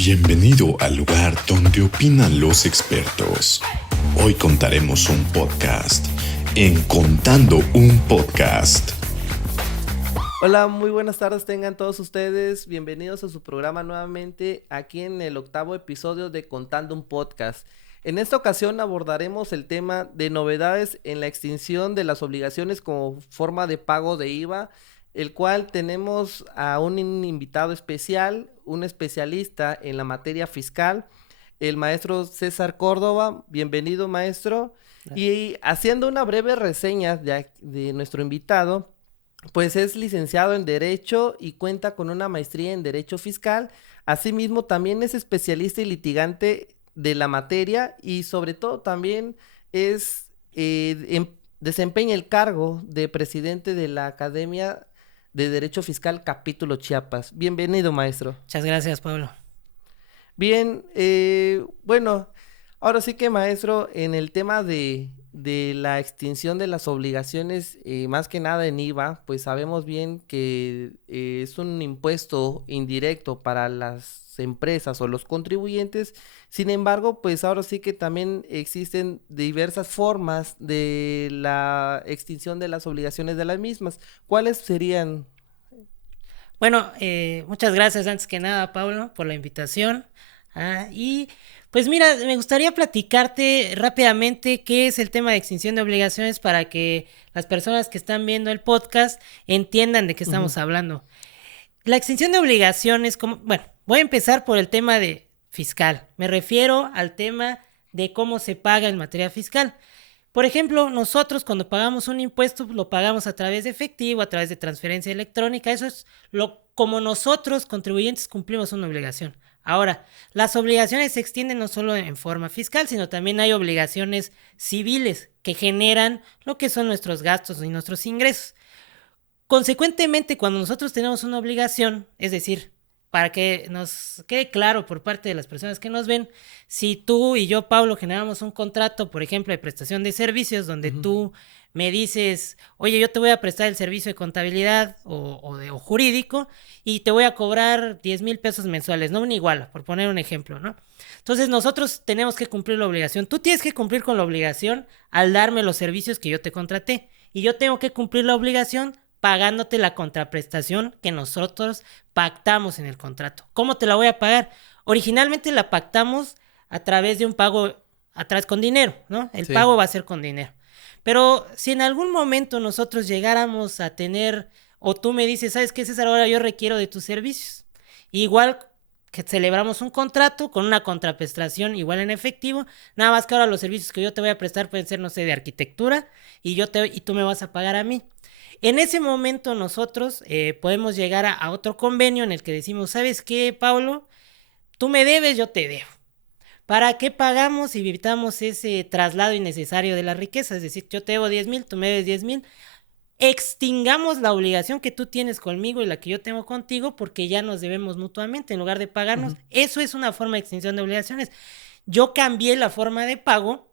Bienvenido al lugar donde opinan los expertos. Hoy contaremos un podcast en Contando un Podcast. Hola, muy buenas tardes tengan todos ustedes. Bienvenidos a su programa nuevamente aquí en el 8º episodio de Contando un Podcast. En esta ocasión abordaremos el tema de novedades en la extinción de las obligaciones como forma de pago de IVA, el cual tenemos a un invitado especial, un especialista en la materia fiscal, el maestro César Córdoba. Bienvenido, maestro. Y haciendo una breve reseña de nuestro invitado, pues es licenciado en Derecho y cuenta con una maestría en Derecho Fiscal. Asimismo, también es especialista y litigante de la materia y sobre todo también desempeña el cargo de presidente de la Academia de Derecho Fiscal Capítulo Chiapas. Bienvenido, maestro. Muchas gracias, Pablo. Bien, bueno, ahora sí que, maestro, en el tema de la extinción de las obligaciones, más que nada en IVA, pues sabemos bien que es un impuesto indirecto para las empresas o los contribuyentes. Sin embargo, pues ahora sí que también existen diversas formas de la extinción de las obligaciones de las mismas. ¿Cuáles serían? Bueno, muchas gracias antes que nada, Pablo, por la invitación. Y pues mira, me gustaría platicarte rápidamente qué es el tema de extinción de obligaciones para que las personas que están viendo el podcast entiendan de qué estamos hablando. La extinción de obligaciones, bueno, voy a empezar por el tema de fiscal. Me refiero al tema de cómo se paga en materia fiscal. Por ejemplo, nosotros cuando pagamos un impuesto lo pagamos a través de efectivo, a través de transferencia electrónica. Eso es como nosotros, contribuyentes, cumplimos una obligación. Ahora, las obligaciones se extienden no solo en forma fiscal, sino también hay obligaciones civiles que generan lo que son nuestros gastos y nuestros ingresos. Consecuentemente, cuando nosotros tenemos una obligación, es decir, para que nos quede claro por parte de las personas que nos ven, si tú y yo, Pablo, generamos un contrato, por ejemplo, de prestación de servicios, donde tú me dices, oye, yo te voy a prestar el servicio de contabilidad o jurídico y te voy a cobrar 10,000 pesos mensuales, no una iguala, por poner un ejemplo, ¿no? Entonces nosotros tenemos que cumplir la obligación. Tú tienes que cumplir con la obligación al darme los servicios que yo te contraté y yo tengo que cumplir la obligación pagándote la contraprestación que nosotros pactamos en el contrato. ¿Cómo te la voy a pagar? Originalmente la pactamos a través de un pago atrás con dinero, ¿no? El pago va a ser con dinero. Pero si en algún momento nosotros llegáramos a tener, o tú me dices, ¿sabes qué, César? Ahora yo requiero de tus servicios. Igual que celebramos un contrato con una contraprestación igual en efectivo, nada más que ahora los servicios que yo te voy a prestar pueden ser, no sé, de arquitectura y tú me vas a pagar a mí. En ese momento nosotros podemos llegar a otro convenio en el que decimos, ¿sabes qué, Pablo? Tú me debes, yo te debo. ¿Para qué pagamos y evitamos ese traslado innecesario de la riqueza? Es decir, yo te debo 10,000, tú me debes 10,000. Extingamos la obligación que tú tienes conmigo y la que yo tengo contigo porque ya nos debemos mutuamente en lugar de pagarnos. Eso es una forma de extinción de obligaciones. Yo cambié la forma de pago,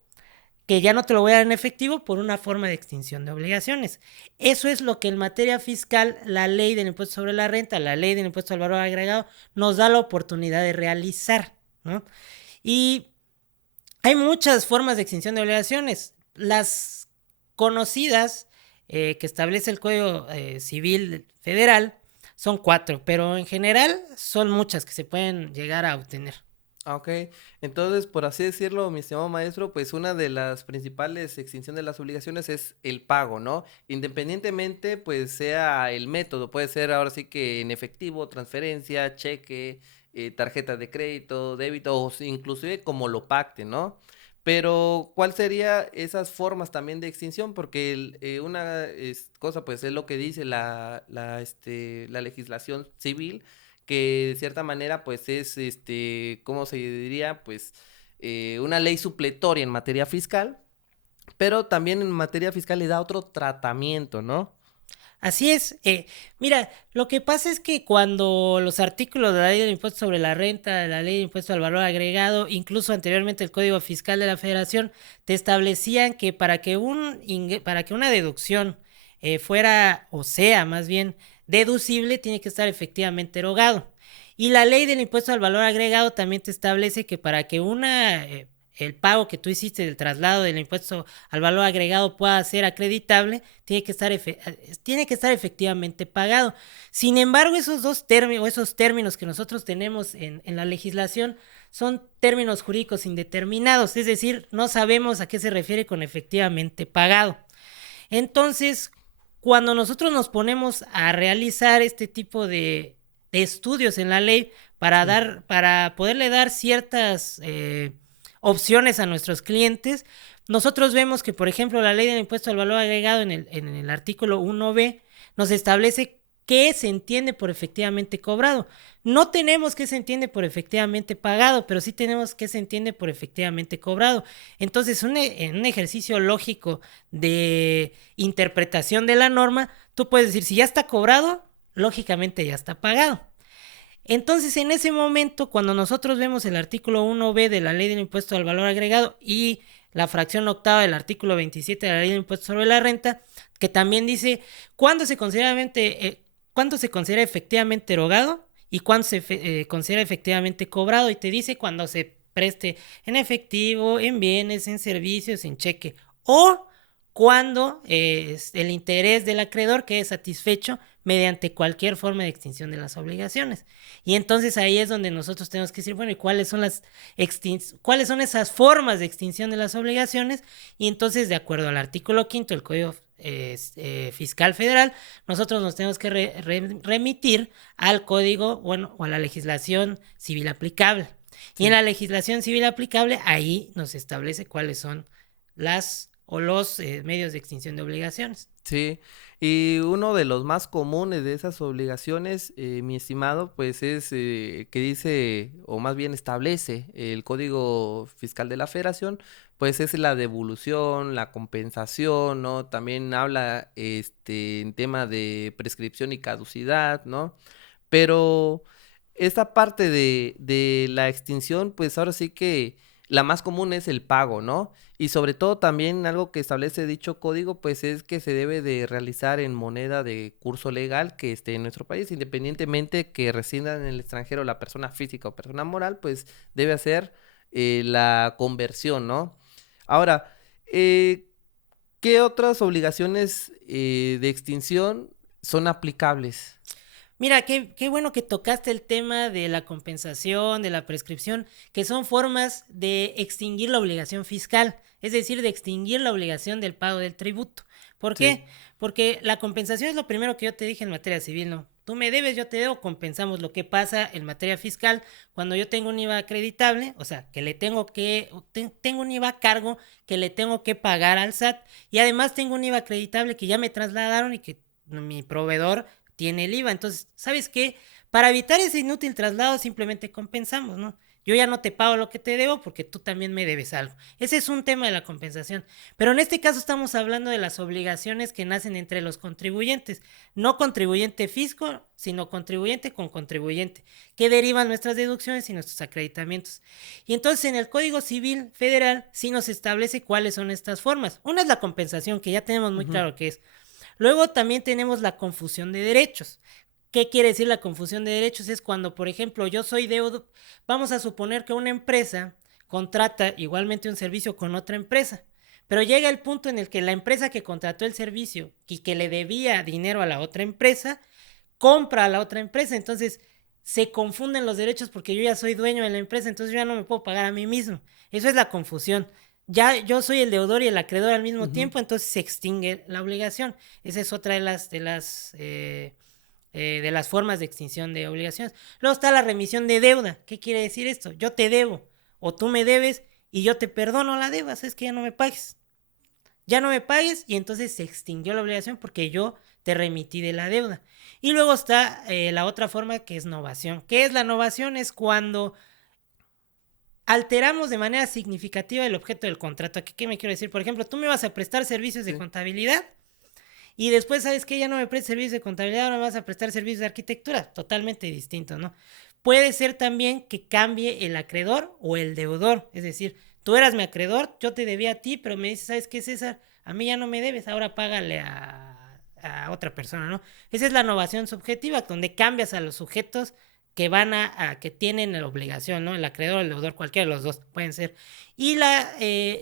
que ya no te lo voy a dar en efectivo, por una forma de extinción de obligaciones. Eso es lo que en materia fiscal, la ley del impuesto sobre la renta, la ley del impuesto al valor agregado, nos da la oportunidad de realizar, ¿no? Y hay muchas formas de extinción de obligaciones. Las conocidas que establece el Código Civil Federal son 4, pero en general son muchas que se pueden llegar a obtener. Ok, entonces, por así decirlo, mi estimado maestro, pues una de las principales extinción de las obligaciones es el pago, ¿no? Independientemente, pues sea el método, puede ser ahora sí que en efectivo, transferencia, cheque, tarjeta de crédito, débito, o inclusive como lo pacte, ¿no? Pero, ¿cuál sería esas formas también de extinción? Porque una cosa, pues, es lo que dice la legislación civil, que de cierta manera pues es ¿cómo se diría? Pues una ley supletoria en materia fiscal, pero también en materia fiscal le da otro tratamiento, ¿no? Así es. Mira, lo que pasa es que cuando los artículos de la ley del impuesto sobre la renta, de la ley del impuesto al valor agregado, incluso anteriormente el Código Fiscal de la Federación, te establecían que para que una deducción fuera, o sea, más bien, deducible, tiene que estar efectivamente erogado. Y la ley del impuesto al valor agregado también te establece que para que el pago que tú hiciste del traslado del impuesto al valor agregado pueda ser acreditable, tiene que estar efectivamente pagado. Sin embargo, esos términos que nosotros tenemos en la legislación son términos jurídicos indeterminados, es decir, no sabemos a qué se refiere con efectivamente pagado. Entonces, cuando nosotros nos ponemos a realizar este tipo de estudios en la ley para poderle dar ciertas opciones a nuestros clientes, nosotros vemos que, por ejemplo, la ley del impuesto al valor agregado en el artículo 1B nos establece qué se entiende por efectivamente cobrado. No tenemos qué se entiende por efectivamente pagado, pero sí tenemos qué se entiende por efectivamente cobrado. Entonces, en un ejercicio lógico de interpretación de la norma, tú puedes decir, si ya está cobrado, lógicamente ya está pagado. Entonces, en ese momento, cuando nosotros vemos el artículo 1B de la ley del impuesto al valor agregado y la fracción octava del artículo 27 de la ley del impuesto sobre la renta, que también dice cuándo se considera efectivamente erogado y cuándo se considera efectivamente cobrado, y te dice cuando se preste en efectivo, en bienes, en servicios, en cheque, o cuando el interés del acreedor quede satisfecho mediante cualquier forma de extinción de las obligaciones. Y entonces ahí es donde nosotros tenemos que decir, bueno, ¿y cuáles son esas formas de extinción de las obligaciones? Y entonces, de acuerdo al artículo 5 del Código Fiscal Federal, nosotros nos tenemos que remitir al código, o a la legislación civil aplicable. Sí. Y en la legislación civil aplicable, ahí nos establece cuáles son los medios de extinción de obligaciones. Sí, y uno de los más comunes de esas obligaciones, mi estimado, pues es que dice, o más bien establece el Código Fiscal de la Federación, pues es la devolución, la compensación, ¿no? También habla en tema de prescripción y caducidad, ¿no? Pero esta parte de la extinción, pues ahora sí que la más común es el pago, ¿no? Y sobre todo también algo que establece dicho código, pues es que se debe de realizar en moneda de curso legal que esté en nuestro país, independientemente que resida en el extranjero la persona física o persona moral, pues debe hacer la conversión, ¿no? Ahora, ¿qué otras obligaciones de extinción son aplicables? Mira, qué bueno que tocaste el tema de la compensación, de la prescripción, que son formas de extinguir la obligación fiscal, es decir, de extinguir la obligación del pago del tributo. ¿Por qué? Sí. Porque la compensación es lo primero que yo te dije en materia civil, ¿no? Tú me debes, yo te debo, compensamos. Lo que pasa en materia fiscal, cuando yo tengo un IVA acreditable, o sea, que tengo un IVA a cargo que le tengo que pagar al SAT, y además tengo un IVA acreditable que ya me trasladaron y que mi proveedor tiene el IVA. Entonces, ¿sabes qué? Para evitar ese inútil traslado simplemente compensamos, ¿no? Yo ya no te pago lo que te debo porque tú también me debes algo. Ese es un tema de la compensación. Pero en este caso estamos hablando de las obligaciones que nacen entre los contribuyentes. No contribuyente fisco, sino contribuyente con contribuyente, que derivan nuestras deducciones y nuestros acreditamientos. Y entonces en el Código Civil Federal sí nos establece cuáles son estas formas. Una es la compensación, que ya tenemos muy claro qué es. Luego también tenemos la confusión de derechos. ¿Qué quiere decir la confusión de derechos? Es cuando, por ejemplo, yo soy deudor. Vamos a suponer que una empresa contrata igualmente un servicio con otra empresa, pero llega el punto en el que la empresa que contrató el servicio y que le debía dinero a la otra empresa, compra a la otra empresa. Entonces se confunden los derechos porque yo ya soy dueño de la empresa, entonces yo ya no me puedo pagar a mí mismo. Eso es la confusión. Ya yo soy el deudor y el acreedor al mismo tiempo, entonces se extingue la obligación. Esa es otra de las formas de extinción de obligaciones. Luego está la remisión de deuda. ¿Qué quiere decir esto? Yo te debo o tú me debes y yo te perdono la deuda, es que ya no me pagues. Ya no me pagues y entonces se extinguió la obligación porque yo te remití de la deuda. Y luego está la otra forma, que es novación. ¿Qué es la novación? Es cuando alteramos de manera significativa el objeto del contrato. ¿Qué me quiero decir? Por ejemplo, tú me vas a prestar servicios de contabilidad y después, ¿sabes qué? Ya no me prestas servicios de contabilidad, ahora me vas a prestar servicios de arquitectura. Totalmente distinto, ¿no? Puede ser también que cambie el acreedor o el deudor. Es decir, tú eras mi acreedor, yo te debía a ti, pero me dices, ¿sabes qué, César? A mí ya no me debes, ahora págale a otra persona, ¿no? Esa es la novación subjetiva, donde cambias a los sujetos que van que tienen la obligación, ¿no? El acreedor o el deudor, cualquiera de los dos pueden ser. Y la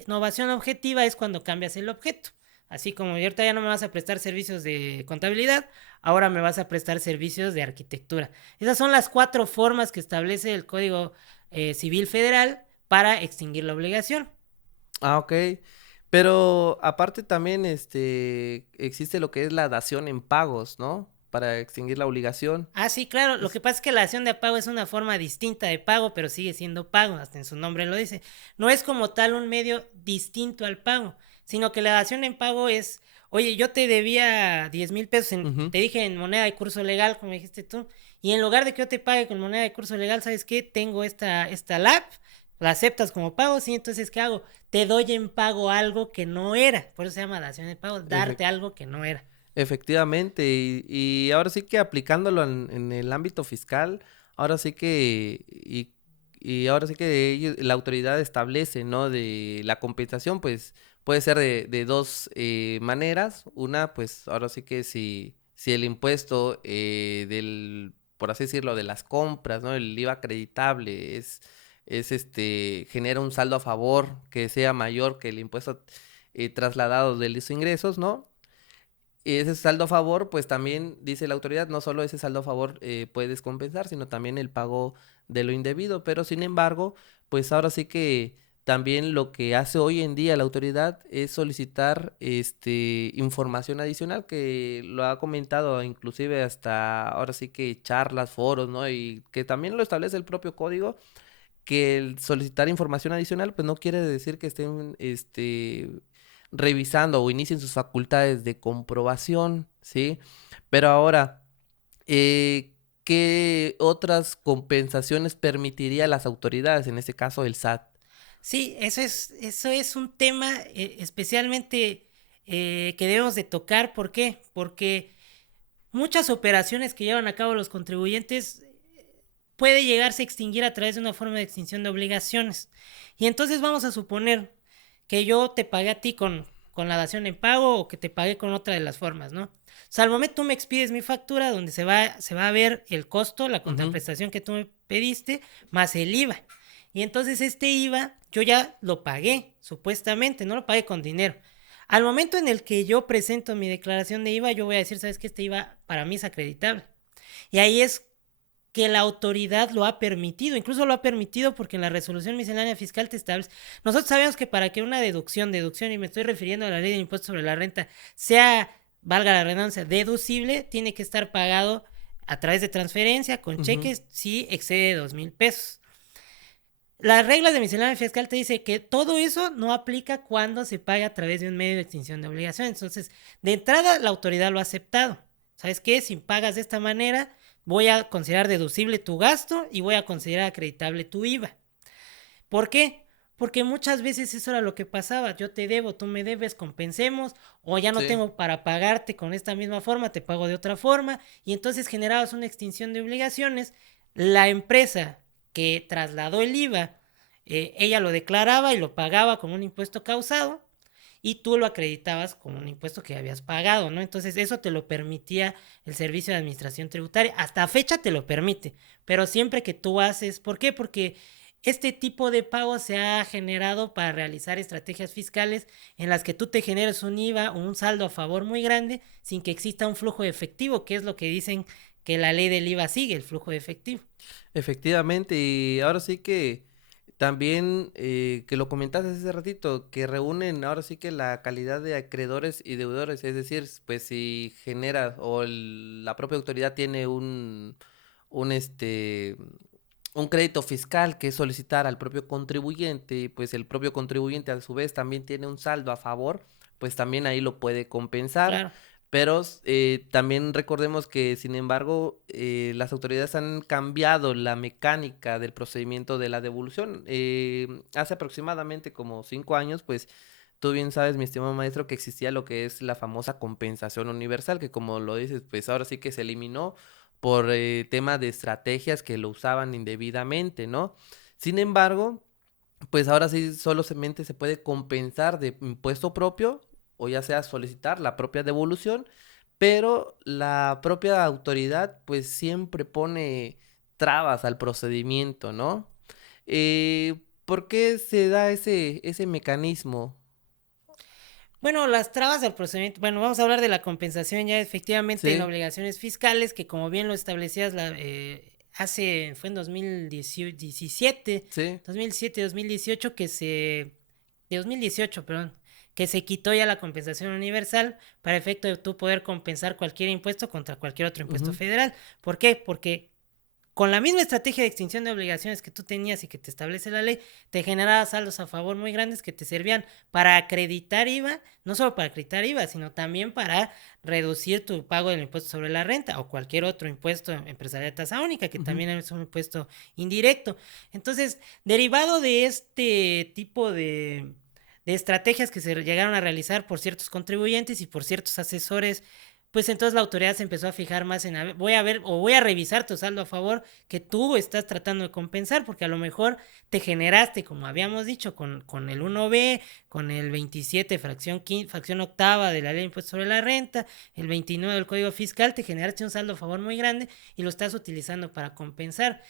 novación objetiva es cuando cambias el objeto. Así como ahorita ya no me vas a prestar servicios de contabilidad, ahora me vas a prestar servicios de arquitectura. Esas son las 4 formas que establece el Código Civil Federal para extinguir la obligación. Ah, ok. Pero aparte también existe lo que es la dación en pagos, ¿no? Para extinguir la obligación. Ah, sí, claro. Lo que pasa es que la dación de pago es una forma distinta de pago, pero sigue siendo pago, hasta en su nombre lo dice. No es como tal un medio distinto al pago, sino que la dación en pago es, oye, yo te debía 10,000 pesos, Ujú. te dije en moneda de curso legal, como dijiste tú, y en lugar de que yo te pague con moneda de curso legal, ¿sabes qué? Tengo esta LAP, la aceptas como pago, sí, entonces, ¿qué hago? Te doy en pago algo que no era, por eso se llama dación en pago, darte algo que no era. Efectivamente, y ahora sí que aplicándolo en el ámbito fiscal, ahora sí que, y ahora sí que la autoridad establece, ¿no? De la compensación, pues puede ser de dos maneras. Una, pues ahora sí que si el impuesto por así decirlo, de las compras, ¿no? El IVA acreditable genera un saldo a favor que sea mayor que el impuesto trasladado de los ingresos, ¿no? Y ese saldo a favor, pues también dice la autoridad, no solo ese saldo a favor puedes compensar, sino también el pago de lo indebido. Pero sin embargo, pues ahora sí que también lo que hace hoy en día la autoridad es solicitar información adicional, que lo ha comentado inclusive hasta ahora sí que charlas, foros, ¿no? Y que también lo establece el propio código, que el solicitar información adicional, pues no quiere decir que estén revisando o inicien sus facultades de comprobación, ¿sí? Pero ahora, ¿qué otras compensaciones permitiría las autoridades, en este caso el SAT? Sí, eso es un tema especialmente que debemos de tocar. ¿Por qué? Porque muchas operaciones que llevan a cabo los contribuyentes puede llegarse a extinguir a través de una forma de extinción de obligaciones. Y entonces vamos a suponer que yo te pagué a ti con la dación en pago o que te pagué con otra de las formas, ¿no? O sea, al momento tú me expides mi factura donde se va a ver el costo, la Ujú. contraprestación que tú me pediste, más el IVA. Y entonces este IVA yo ya lo pagué, supuestamente, no lo pagué con dinero. Al momento en el que yo presento mi declaración de IVA, yo voy a decir, ¿sabes qué? Este IVA para mí es acreditable. Y ahí es que la autoridad lo ha permitido, incluso lo ha permitido porque en la resolución miscelánea fiscal te establece. Nosotros sabemos que para que una deducción, y me estoy refiriendo a la ley del impuesto sobre la renta, sea, valga la redundancia, deducible, tiene que estar pagado a través de transferencia, con Ujú. cheques, si excede 2,000 pesos. Las reglas de miscelánea fiscal te dice que todo eso no aplica cuando se paga a través de un medio de extinción de obligaciones. Entonces, de entrada, la autoridad lo ha aceptado. ¿Sabes qué? Si pagas de esta manera, voy a considerar deducible tu gasto y voy a considerar acreditable tu IVA. ¿Por qué? Porque muchas veces eso era lo que pasaba. Yo te debo, tú me debes, compensemos, o ya no Sí. tengo para pagarte con esta misma forma, te pago de otra forma, y entonces generabas una extinción de obligaciones. La empresa que trasladó el IVA, ella lo declaraba y lo pagaba como un impuesto causado, y tú lo acreditabas como un impuesto que habías pagado, ¿no? Entonces eso te lo permitía el Servicio de Administración Tributaria. Hasta fecha te lo permite, pero siempre que tú haces, ¿por qué? Porque este tipo de pago se ha generado para realizar estrategias fiscales en las que tú te generes un IVA o un saldo a favor muy grande sin que exista un flujo de efectivo, que es lo que dicen que la ley del IVA sigue, el flujo de efectivo. Efectivamente, y ahora sí que también que lo comentaste hace ratito, que reúnen ahora sí que la calidad de acreedores y deudores, es decir, pues si genera o la propia autoridad tiene un un crédito fiscal que es solicitar al propio contribuyente, y pues el propio contribuyente a su vez también tiene un saldo a favor, pues también ahí lo puede compensar. Claro. Pero también recordemos que, sin embargo, las autoridades han cambiado la mecánica del procedimiento de la devolución. Hace aproximadamente como 5 años, pues tú bien sabes, mi estimado maestro, que existía lo que es la famosa compensación universal, que como lo dices, pues ahora sí que se eliminó por tema de estrategias que lo usaban indebidamente, ¿no? Sin embargo, pues ahora sí solamente se puede compensar de impuesto propio o ya sea solicitar la propia devolución, pero la propia autoridad pues siempre pone trabas al procedimiento, ¿no? ¿Por qué se da ese mecanismo? Bueno, las trabas del procedimiento, bueno, vamos a hablar de la compensación ya efectivamente en Sí, obligaciones fiscales, que como bien lo establecías fue en 2017, sí. 2018 de 2018, perdón, que se quitó ya la compensación universal para efecto de tú poder compensar cualquier impuesto contra cualquier otro impuesto Ujú, federal. ¿Por qué? Porque con la misma estrategia de extinción de obligaciones que tú tenías y que te establece la ley, te generaba saldos a favor muy grandes que te servían para acreditar IVA, no solo para acreditar IVA, sino también para reducir tu pago del impuesto sobre la renta o cualquier otro impuesto empresarial de tasa única, que ujú. también es un impuesto indirecto. Entonces, derivado de este tipo de estrategias que se llegaron a realizar por ciertos contribuyentes y por ciertos asesores, pues entonces la autoridad se empezó a fijar más en, voy a ver o voy a revisar tu saldo a favor que tú estás tratando de compensar, porque a lo mejor te generaste, como habíamos dicho, con el 1B, con el 27 fracción octava de la ley de impuesto sobre la renta, el 29 del Código Fiscal, te generaste un saldo a favor muy grande y lo estás utilizando para compensar.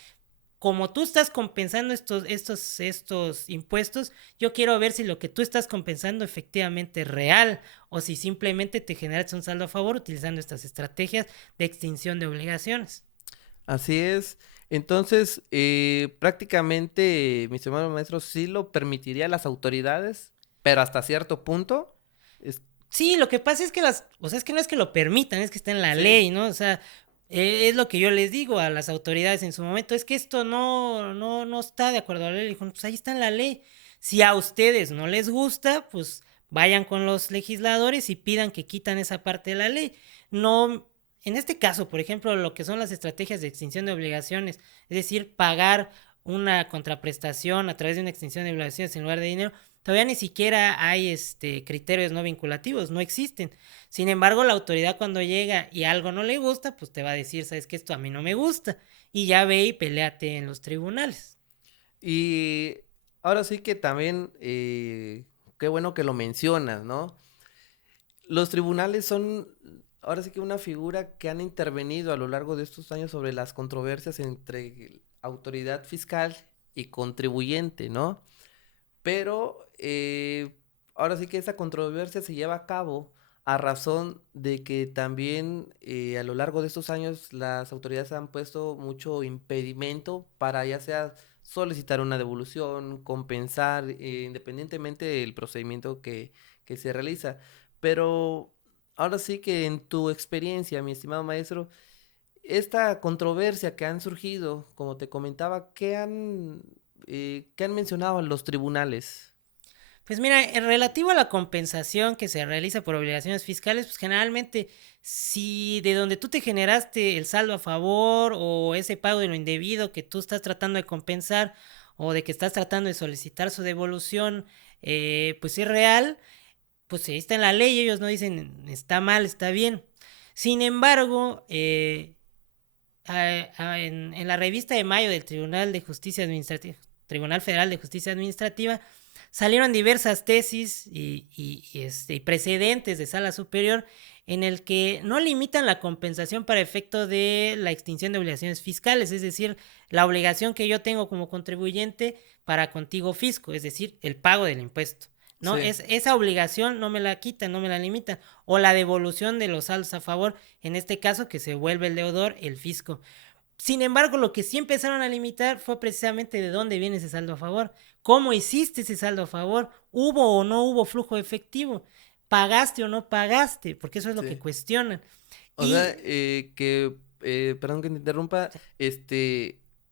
Como tú estás compensando estos impuestos, yo quiero ver si lo que tú estás compensando efectivamente es real o si simplemente te generas un saldo a favor utilizando estas estrategias de extinción de obligaciones. Así es. Entonces, prácticamente, mi estimado maestro, sí lo permitiría a las autoridades, pero hasta cierto punto. Es- Sí, lo que pasa es que o sea, es que no es que lo permitan, es que está en la sí, ley, ¿no? O sea, es lo que yo les digo a las autoridades en su momento, es que esto no está de acuerdo a la ley. Dijo, pues ahí está en la ley. Si a ustedes no les gusta, pues vayan con los legisladores y pidan que quitan esa parte de la ley. No, en este caso, por ejemplo, lo que son las estrategias de extinción de obligaciones, es decir, pagar una contraprestación a través de una extinción de obligaciones en lugar de dinero, todavía ni siquiera hay criterios no vinculativos, no existen. Sin embargo, la autoridad cuando llega y algo no le gusta, pues te va a decir, sabes que esto a mí no me gusta. Y ya ve y peleate en los tribunales. y ahora sí que también, qué bueno que lo mencionas, ¿no? Los tribunales son, ahora sí que una figura que han intervenido a lo largo de estos años sobre las controversias entre autoridad fiscal y contribuyente, ¿no? Pero ahora sí que esa controversia se lleva a cabo a razón de que también a lo largo de estos años las autoridades han puesto mucho impedimento para ya sea solicitar una devolución, compensar, independientemente del procedimiento que se realiza. Pero ahora sí que en tu experiencia, mi estimado maestro, esta controversia que han surgido, como te comentaba, qué han mencionado los tribunales? Pues mira, en relativo a la compensación que se realiza por obligaciones fiscales, pues generalmente si de donde tú te generaste el saldo a favor o ese pago de lo indebido que tú estás tratando de compensar o de que estás tratando de solicitar su devolución, pues es real, pues ahí está en la ley, ellos no dicen está mal, está bien. Sin embargo, en la revista de mayo del Tribunal Federal de Justicia Administrativa, salieron diversas tesis y precedentes de sala superior en el que no limitan la compensación para efecto de la extinción de obligaciones fiscales, es decir, la obligación que yo tengo como contribuyente para contigo fisco, es decir, el pago del impuesto. ¿No? Sí, Esa obligación no me la quitan, no me la limitan. O la devolución de los saldos a favor, en este caso que se vuelve el deudor, el fisco. Sin embargo, lo que sí empezaron a limitar fue precisamente de dónde viene ese saldo a favor, cómo hiciste ese saldo a favor, hubo o no hubo flujo efectivo, pagaste o no pagaste, porque eso es lo que sí. cuestionan. O sea, Y perdón que te interrumpa,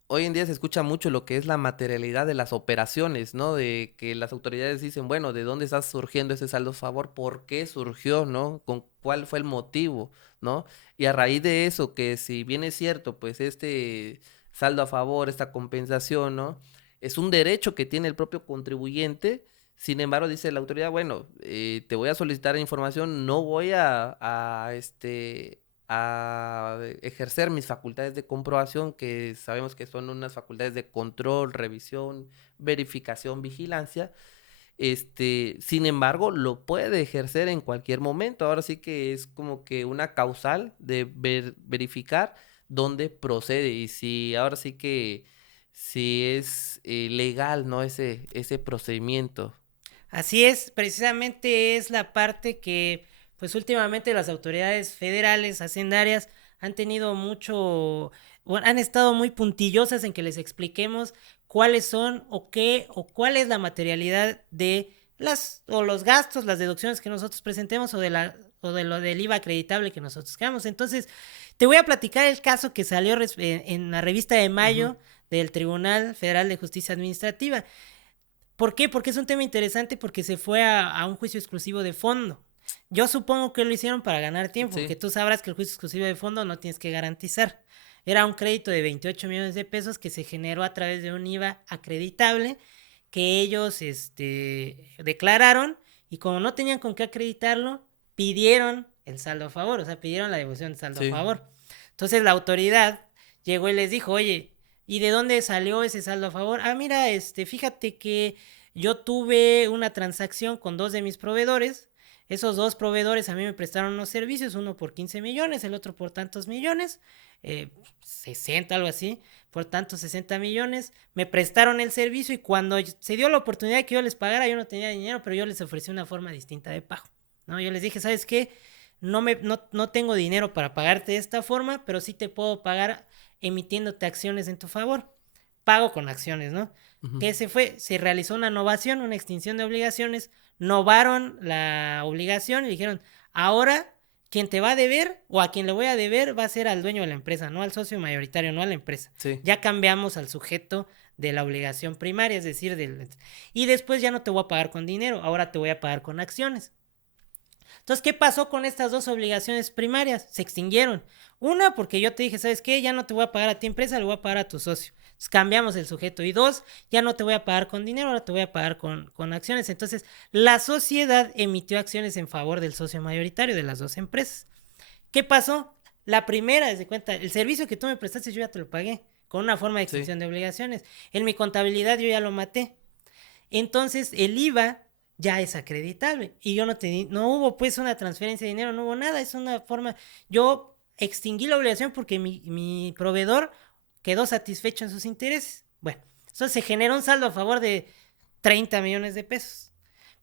hoy en día se escucha mucho lo que es la materialidad de las operaciones, ¿no? De que las autoridades dicen, bueno, ¿de dónde está surgiendo ese saldo a favor? ¿Por qué surgió, no? ¿Con cuál fue el motivo, no? Y a raíz de eso, que si bien es cierto, pues este saldo a favor, esta compensación, ¿no? Es un derecho que tiene el propio contribuyente. Sin embargo, dice la autoridad, bueno, te voy a solicitar información, no voy a ejercer mis facultades de comprobación, que sabemos que son unas facultades de control, revisión, verificación, vigilancia. Sin embargo, lo puede ejercer en cualquier momento. Ahora sí que es como que una causal de verificar dónde procede y si ahora sí que si es legal, ¿no? Ese procedimiento. Así es, precisamente es la parte que pues últimamente las autoridades federales, hacendarias, han tenido mucho, bueno, han estado muy puntillosas en que les expliquemos cuáles son o qué o cuál es la materialidad de las o los gastos, las deducciones que nosotros presentemos o de lo del IVA acreditable que nosotros queramos. Entonces, te voy a platicar el caso que salió en la revista de mayo del Tribunal Federal de Justicia Administrativa. ¿Por qué? Porque es un tema interesante porque se fue a un juicio exclusivo de fondo. Yo supongo que lo hicieron para ganar tiempo, Sí. porque tú sabrás que el juicio exclusivo de fondo no tienes que garantizar. Era un crédito de 28 millones de pesos que se generó a través de un IVA acreditable que ellos declararon y como no tenían con qué acreditarlo, pidieron el saldo a favor, o sea, pidieron la devolución del saldo a favor. Entonces la autoridad llegó y les dijo, oye, ¿y de dónde salió ese saldo a favor? Ah, mira, fíjate que yo tuve una transacción con 2 de mis proveedores. Esos 2 proveedores a mí me prestaron unos servicios, uno por 15 millones, el otro por tantos millones, 60, algo así, por tantos 60 millones. Me prestaron el servicio y cuando se dio la oportunidad de que yo les pagara, yo no tenía dinero, pero yo les ofrecí una forma distinta de pago, ¿no? Yo les dije, ¿sabes qué? No tengo dinero para pagarte de esta forma, pero sí te puedo pagar emitiéndote acciones en tu favor. Pago con acciones, ¿no? Que se realizó una novación, una extinción de obligaciones, novaron la obligación y dijeron, ahora quien te va a deber o a quien le voy a deber va a ser al dueño de la empresa, no al socio mayoritario, no a la empresa. Sí. Ya cambiamos al sujeto de la obligación primaria, es decir, y después ya no te voy a pagar con dinero, ahora te voy a pagar con acciones. Entonces, ¿qué pasó con estas 2 obligaciones primarias? Se extinguieron. Una, porque yo te dije, ¿sabes qué? Ya no te voy a pagar a ti empresa, le voy a pagar a tu socio. Entonces, cambiamos el sujeto. Y 2, ya no te voy a pagar con dinero, ahora te voy a pagar con acciones. Entonces, la sociedad emitió acciones en favor del socio mayoritario de las 2 empresas. ¿Qué pasó? La primera, desde cuenta, el servicio que tú me prestaste yo ya te lo pagué con una forma de extinción de obligaciones. En mi contabilidad yo ya lo maté. Entonces, el IVA ya es acreditable y yo no hubo pues una transferencia de dinero, no hubo nada, es una forma, yo extinguí la obligación porque mi proveedor quedó satisfecho en sus intereses. Bueno, eso se generó un saldo a favor de 30 millones de pesos,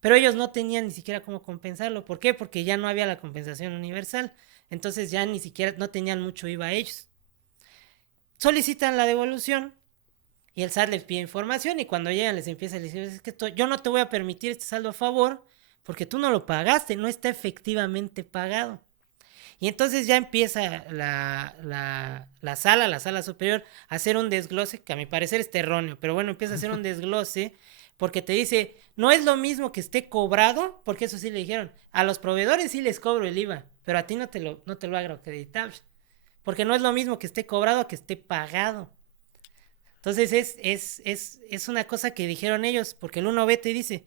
pero ellos no tenían ni siquiera cómo compensarlo. ¿Por qué? Porque ya no había la compensación universal, entonces ya ni siquiera, no tenían mucho IVA ellos. Solicitan la devolución y el SAT les pide información y cuando llegan les empieza a decir, es que yo no te voy a permitir este saldo a favor porque tú no lo pagaste, no está efectivamente pagado. Y entonces ya empieza la sala superior a hacer un desglose, que a mi parecer es erróneo, pero bueno, empieza a hacer un desglose porque te dice, no es lo mismo que esté cobrado, porque eso sí le dijeron, a los proveedores sí les cobro el IVA, pero a ti no te lo hago acreditable, porque no es lo mismo que esté cobrado a que esté pagado. Entonces es una cosa que dijeron ellos, porque el 1B te dice,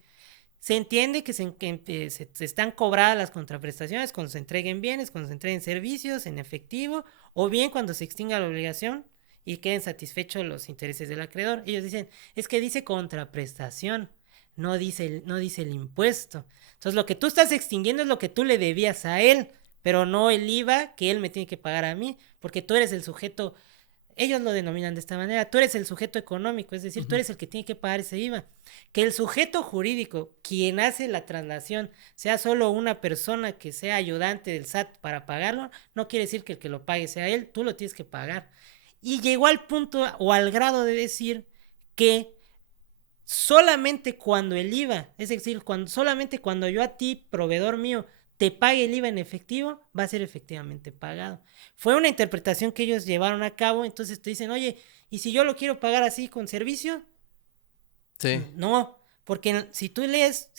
se entiende que se están cobradas las contraprestaciones cuando se entreguen bienes, cuando se entreguen servicios en efectivo, o bien cuando se extinga la obligación y queden satisfechos los intereses del acreedor. Ellos dicen, es que dice contraprestación, no dice el impuesto. Entonces lo que tú estás extinguiendo es lo que tú le debías a él, pero no el IVA que él me tiene que pagar a mí, porque tú eres el sujeto. Ellos lo denominan de esta manera, tú eres el sujeto económico, es decir, tú eres el que tiene que pagar ese IVA. Que el sujeto jurídico, quien hace la traslación, sea solo una persona que sea ayudante del SAT para pagarlo, no quiere decir que el que lo pague sea él, tú lo tienes que pagar. Y llegó al punto o al grado de decir que solamente cuando el IVA, es decir, solamente cuando yo a ti, proveedor mío, te pague el IVA en efectivo, va a ser efectivamente pagado. Fue una interpretación que ellos llevaron a cabo, entonces te dicen, oye, ¿y si yo lo quiero pagar así con servicio? Sí. No, porque si tú lees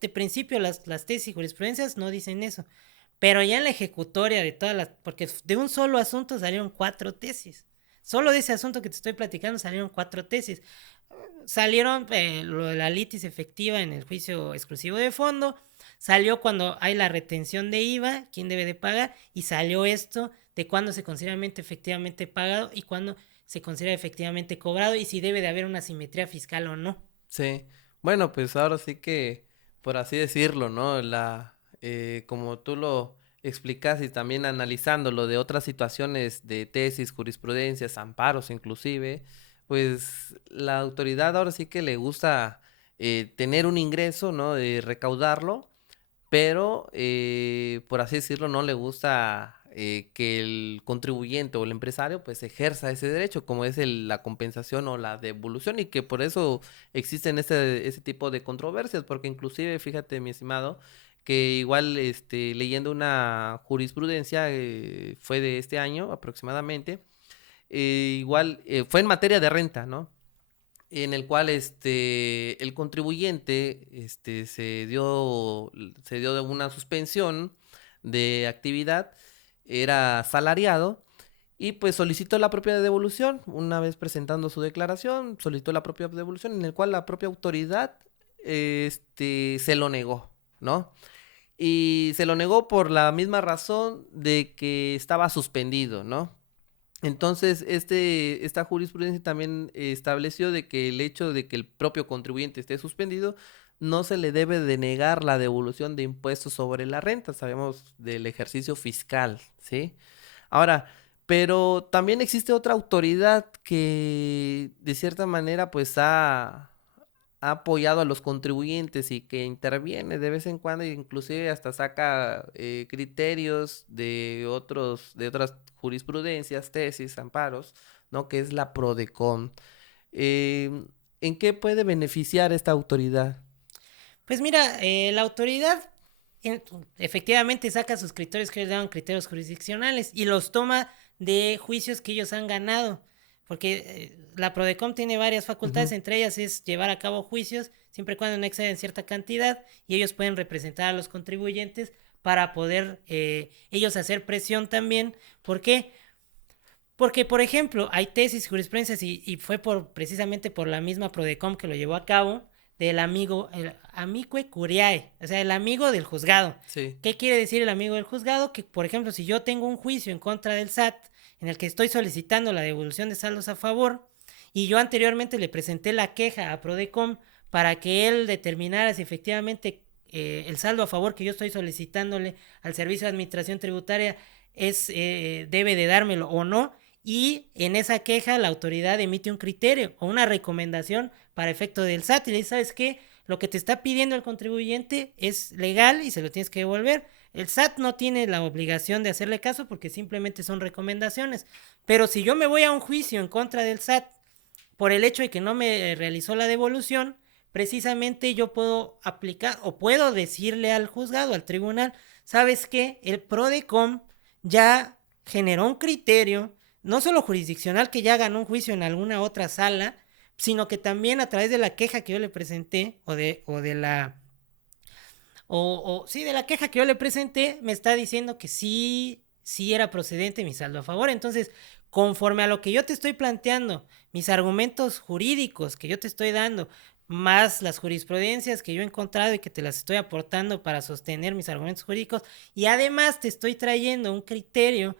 de principio las tesis y jurisprudencias, no dicen eso. Pero ya en la ejecutoria de todas las, porque de un solo asunto salieron 4 tesis. Solo de ese asunto que te estoy platicando salieron 4 tesis. Salieron lo de la litis efectiva en el juicio exclusivo de fondo, salió cuando hay la retención de IVA, quién debe de pagar, y salió esto de cuándo se considera efectivamente pagado y cuándo se considera efectivamente cobrado y si debe de haber una simetría fiscal o no. Sí, bueno, pues ahora sí que, por así decirlo, ¿no? Como tú lo explicas y también analizándolo de otras situaciones de tesis, jurisprudencias, amparos inclusive, pues la autoridad ahora sí que le gusta tener un ingreso, ¿no? De recaudarlo, pero por así decirlo, no le gusta que el contribuyente o el empresario pues ejerza ese derecho, como es la compensación o la devolución, y que por eso existen ese tipo de controversias, porque inclusive, fíjate, mi estimado, que igual leyendo una jurisprudencia fue de este año aproximadamente, igual fue en materia de renta, ¿no? En el cual el contribuyente se dio de una suspensión de actividad, era asalariado y pues solicitó la propia devolución. Una vez presentando su declaración, solicitó la propia devolución, en el cual la propia autoridad se lo negó, ¿no? Y se lo negó por la misma razón de que estaba suspendido, ¿no? Entonces, esta jurisprudencia también estableció de que el hecho de que el propio contribuyente esté suspendido no se le debe de negar la devolución de impuestos sobre la renta, sabemos del ejercicio fiscal, ¿sí? Ahora, pero también existe otra autoridad que de cierta manera pues ha apoyado a los contribuyentes y que interviene de vez en cuando, e inclusive hasta saca criterios de otras jurisprudencias, tesis, amparos, ¿no? Que es la PRODECON. ¿En qué puede beneficiar esta autoridad? Pues mira, la autoridad en- efectivamente saca sus criterios que ellos llaman criterios jurisdiccionales y los toma de juicios que ellos han ganado, porque la PRODECOM tiene varias facultades, Ujú. entre ellas es llevar a cabo juicios siempre y cuando no exceden cierta cantidad y ellos pueden representar a los contribuyentes para poder ellos hacer presión también. ¿Por qué? Porque, por ejemplo, hay tesis, jurisprudencias y fue precisamente por la misma PRODECOM que lo llevó a cabo, del amigo, el amique curiae, o sea, el amigo del juzgado. Sí. ¿Qué quiere decir el amigo del juzgado? Que, por ejemplo, si yo tengo un juicio en contra del SAT en el que estoy solicitando la devolución de saldos a favor y yo anteriormente le presenté la queja a PRODECOM para que él determinara si efectivamente el saldo a favor que yo estoy solicitándole al Servicio de Administración Tributaria debe de dármelo o no, y en esa queja la autoridad emite un criterio o una recomendación para efecto del SAT y le dice, ¿sabes qué? Lo que te está pidiendo el contribuyente es legal y se lo tienes que devolver. El SAT no tiene la obligación de hacerle caso porque simplemente son recomendaciones. Pero si yo me voy a un juicio en contra del SAT por el hecho de que no me realizó la devolución, precisamente yo puedo aplicar o puedo decirle al juzgado, al tribunal, ¿sabes qué? El PRODECOM ya generó un criterio, no solo jurisdiccional, que ya ganó un juicio en alguna otra sala, sino que también a través de la queja que yo le presenté sí, de la queja que yo le presenté, me está diciendo que sí era procedente mi saldo a favor. Entonces, conforme a lo que yo te estoy planteando, mis argumentos jurídicos que yo te estoy dando, más las jurisprudencias que yo he encontrado y que te las estoy aportando para sostener mis argumentos jurídicos, y además te estoy trayendo un criterio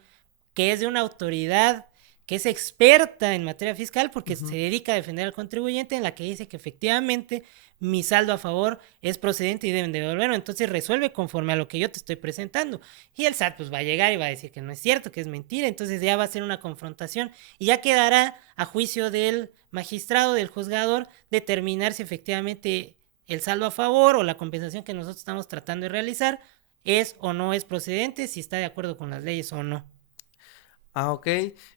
que es de una autoridad que es experta en materia fiscal porque Ujú. se dedica a defender al contribuyente, en la que dice que efectivamente mi saldo a favor es procedente y deben de devolverlo, entonces resuelve conforme a lo que yo te estoy presentando. Y el SAT pues va a llegar y va a decir que no es cierto, que es mentira, entonces ya va a ser una confrontación y ya quedará a juicio del magistrado, del juzgador, determinar si efectivamente el saldo a favor o la compensación que nosotros estamos tratando de realizar es o no es procedente, si está de acuerdo con las leyes o no. Ah, ok.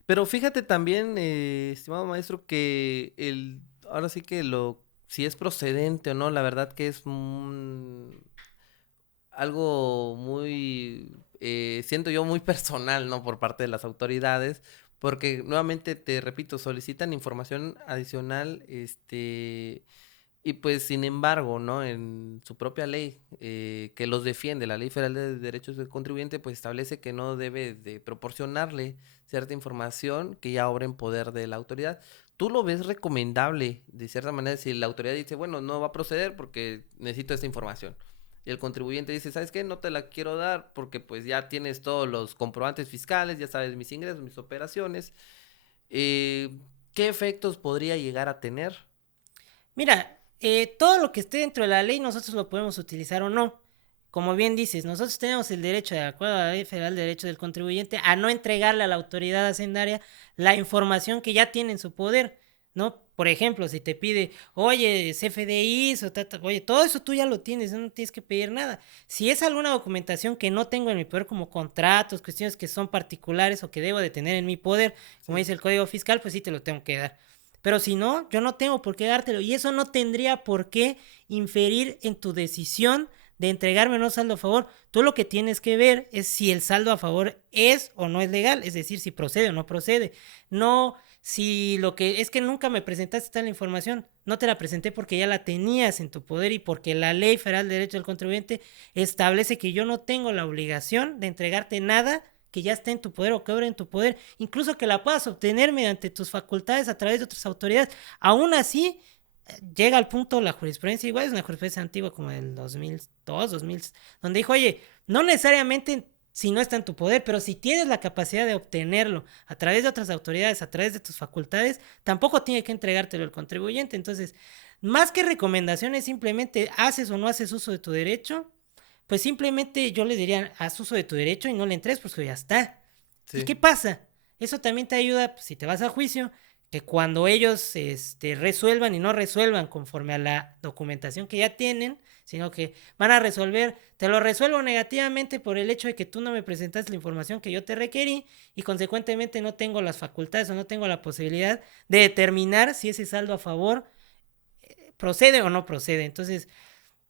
Pero fíjate también, estimado maestro, que ahora sí que si es procedente o no, la verdad que es algo muy, siento yo, muy personal, ¿no? Por parte de las autoridades, porque nuevamente te repito, solicitan información adicional, y pues sin embargo, ¿no? En su propia ley que los defiende, la Ley Federal de Derechos del Contribuyente, pues establece que no debe de proporcionarle cierta información que ya obra en poder de la autoridad. ¿Tú lo ves recomendable, de cierta manera, si la autoridad dice, bueno, no va a proceder porque necesito esta información? Y el contribuyente dice, ¿sabes qué? No te la quiero dar porque pues ya tienes todos los comprobantes fiscales, ya sabes mis ingresos, mis operaciones. ¿Qué efectos podría llegar a tener? Mira, todo lo que esté dentro de la ley nosotros lo podemos utilizar o no. como bien dices, nosotros tenemos el derecho, de acuerdo a la Ley Federal de Derechos del Contribuyente, a no entregarle a la autoridad hacendaria la información que ya tiene en su poder, ¿no? Por ejemplo, si te pide, oye, CFDIs, oye, todo eso tú ya lo tienes, no tienes que pedir nada. Si es alguna documentación que no tengo en mi poder, como contratos, cuestiones que son particulares o que debo de tener en mi poder, como dice el Código Fiscal, pues sí te lo tengo que dar. Pero si no, yo no tengo por qué dártelo. Y eso no tendría por qué inferir en tu decisión de entregarme o no saldo a favor. Tú lo que tienes que ver es si el saldo a favor es o no es legal, es decir, si procede o no procede. No si lo que es que nunca me presentaste tal información, no te la presenté porque ya la tenías en tu poder y porque la Ley Federal de Derecho del Contribuyente establece que yo no tengo la obligación de entregarte nada que ya esté en tu poder o que obre en tu poder, incluso que la puedas obtener mediante tus facultades a través de otras autoridades. Aún así, llega al punto la jurisprudencia, igual es una jurisprudencia antigua como del 2002, 2000, donde dijo, oye, no necesariamente si no está en tu poder, pero si tienes la capacidad de obtenerlo a través de otras autoridades, a través de tus facultades, tampoco tiene que entregártelo el contribuyente. Entonces, más que recomendaciones, simplemente haces o no haces uso de tu derecho, pues simplemente yo le diría, haz uso de tu derecho y no le entregues, pues ya está. Sí. ¿Y qué pasa? Eso también te ayuda, pues, si te vas a juicio, que cuando ellos resuelvan y no resuelvan conforme a la documentación que ya tienen, sino que van a resolver, te lo resuelvo negativamente por el hecho de que tú no me presentaste la información que yo te requerí y consecuentemente no tengo las facultades o no tengo la posibilidad de determinar si ese saldo a favor procede o no procede. Entonces,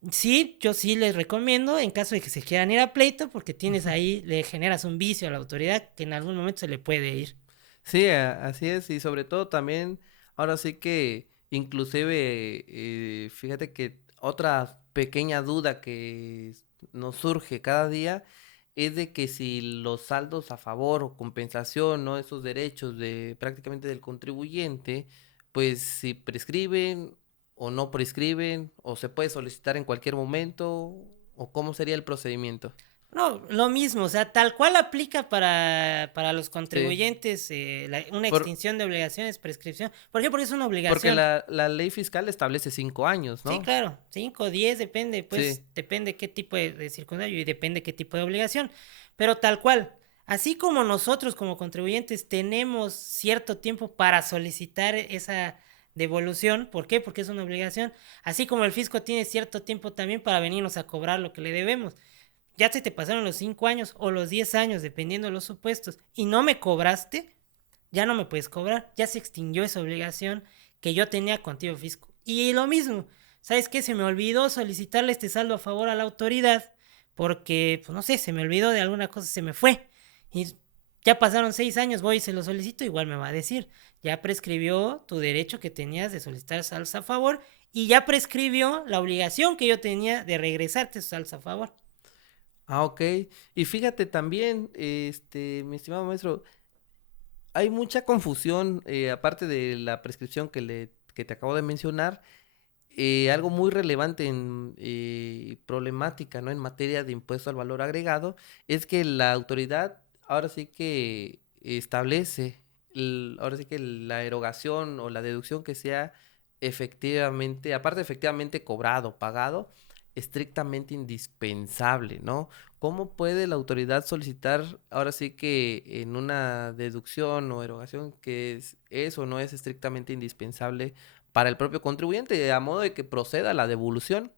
sí, yo sí les recomiendo en caso de que se quieran ir a pleito, porque tienes ahí, le generas un vicio a la autoridad que en algún momento se le puede ir. Sí, así es, y sobre todo también, ahora sí que inclusive, fíjate que otra pequeña duda que nos surge cada día es de que si los saldos a favor o compensación, ¿no? Esos derechos de prácticamente del contribuyente, pues si prescriben o no prescriben, o se puede solicitar en cualquier momento, o cómo sería el procedimiento. No, lo mismo, o sea, tal cual aplica para los Sí. contribuyentes una Por, extinción de obligaciones, prescripción. ¿Por qué? Porque es una porque obligación. la ley fiscal establece 5 años, Sí, ¿no? claro, 5, 10, depende, pues Sí. depende qué tipo de circunstancia y depende qué tipo de obligación. Pero tal cual, así como nosotros como contribuyentes tenemos cierto tiempo para solicitar esa devolución, ¿por qué? Porque es una obligación, así como el fisco tiene cierto tiempo también para venirnos a cobrar lo que le debemos. Ya se te pasaron los 5 años o los 10 años, dependiendo de los supuestos, y no me cobraste, ya no me puedes cobrar, ya se extinguió esa obligación que yo tenía contigo, fisco. Y lo mismo, ¿sabes qué? Se me olvidó solicitarle este saldo a favor a la autoridad porque, pues no sé, se me olvidó de alguna cosa, se me fue. Y ya pasaron 6 años, voy y se lo solicito, igual me va a decir, ya prescribió tu derecho que tenías de solicitar saldos a favor y ya prescribió la obligación que yo tenía de regresarte esos saldos a favor. Ah, ok. Y fíjate también, mi estimado maestro, hay mucha confusión, aparte de la prescripción que te acabo de mencionar, algo muy relevante problemática, ¿no? En materia de impuesto al valor agregado, es que la autoridad ahora sí que establece, ahora sí que la erogación o la deducción que sea efectivamente, aparte efectivamente cobrado, pagado, estrictamente indispensable, ¿no? ¿Cómo puede la autoridad solicitar ahora sí que en una deducción o erogación que es o no es estrictamente indispensable para el propio contribuyente, a modo de que proceda la devolución?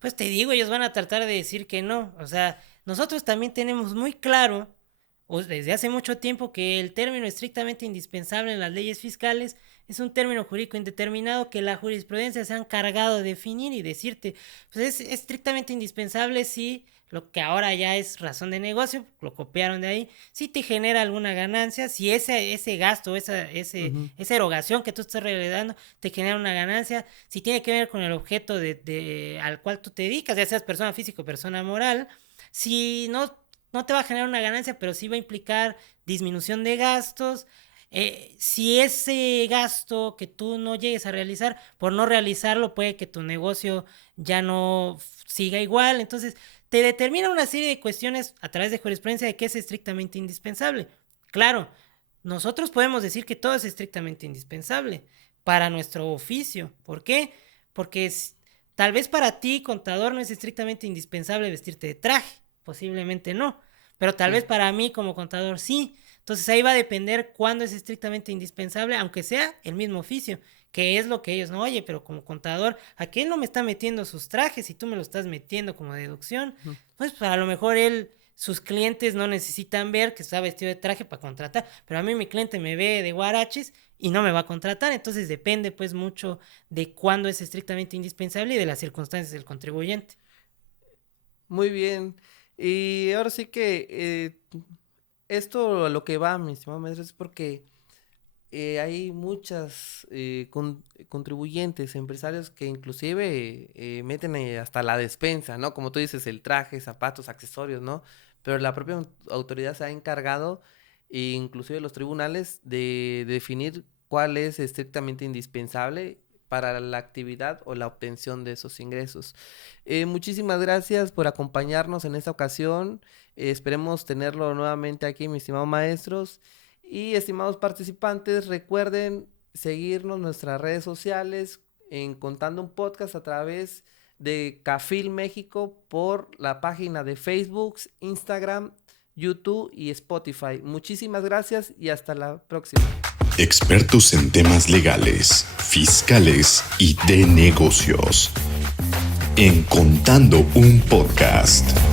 Pues te digo, ellos van a tratar de decir que no. O sea, nosotros también tenemos muy claro, o desde hace mucho tiempo, que el término estrictamente indispensable en las leyes fiscales es un término jurídico indeterminado que la jurisprudencia se ha encargado de definir y decirte, pues es estrictamente indispensable si lo que ahora ya es razón de negocio, lo copiaron de ahí, si te genera alguna ganancia, si ese gasto, Ujú. esa erogación que tú estás realizando te genera una ganancia, si tiene que ver con el objeto al cual tú te dedicas, ya seas persona física o persona moral, si no te va a generar una ganancia, pero sí va a implicar disminución de gastos. Si ese gasto que tú no llegues a realizar, por no realizarlo, puede que tu negocio ya no siga igual. Entonces, te determina una serie de cuestiones a través de jurisprudencia de que es estrictamente indispensable. Claro, nosotros podemos decir que todo es estrictamente indispensable para nuestro oficio. ¿Por qué? Porque Tal vez para ti, contador, no es estrictamente indispensable vestirte de traje, posiblemente no, pero tal vez para mí como contador sí. Entonces ahí va a depender cuándo es estrictamente indispensable, aunque sea el mismo oficio, que es lo que ellos no, oye, pero como contador, ¿a qué él no me está metiendo sus trajes y tú me lo estás metiendo como deducción? Pues a lo mejor sus clientes no necesitan ver que está vestido de traje para contratar, pero a mí mi cliente me ve de guaraches y no me va a contratar. Entonces depende pues mucho de cuándo es estrictamente indispensable y de las circunstancias del contribuyente. Muy bien. Y ahora sí que esto a lo que va, mi estimado maestro, es porque hay muchas contribuyentes, empresarios que inclusive meten hasta la despensa, ¿no? Como tú dices, el traje, zapatos, accesorios, ¿no? Pero la propia autoridad se ha encargado, inclusive los tribunales, de definir cuál es estrictamente indispensable para la actividad o la obtención de esos ingresos. Muchísimas gracias por acompañarnos en esta ocasión. Esperemos tenerlo nuevamente aquí, mis estimados maestros. Y estimados participantes, recuerden seguirnos en nuestras redes sociales en Contando un Podcast a través de CAFIL México por la página de Facebook, Instagram, YouTube y Spotify. Muchísimas gracias y hasta la próxima. Expertos en temas legales, fiscales y de negocios. En Contando un Podcast.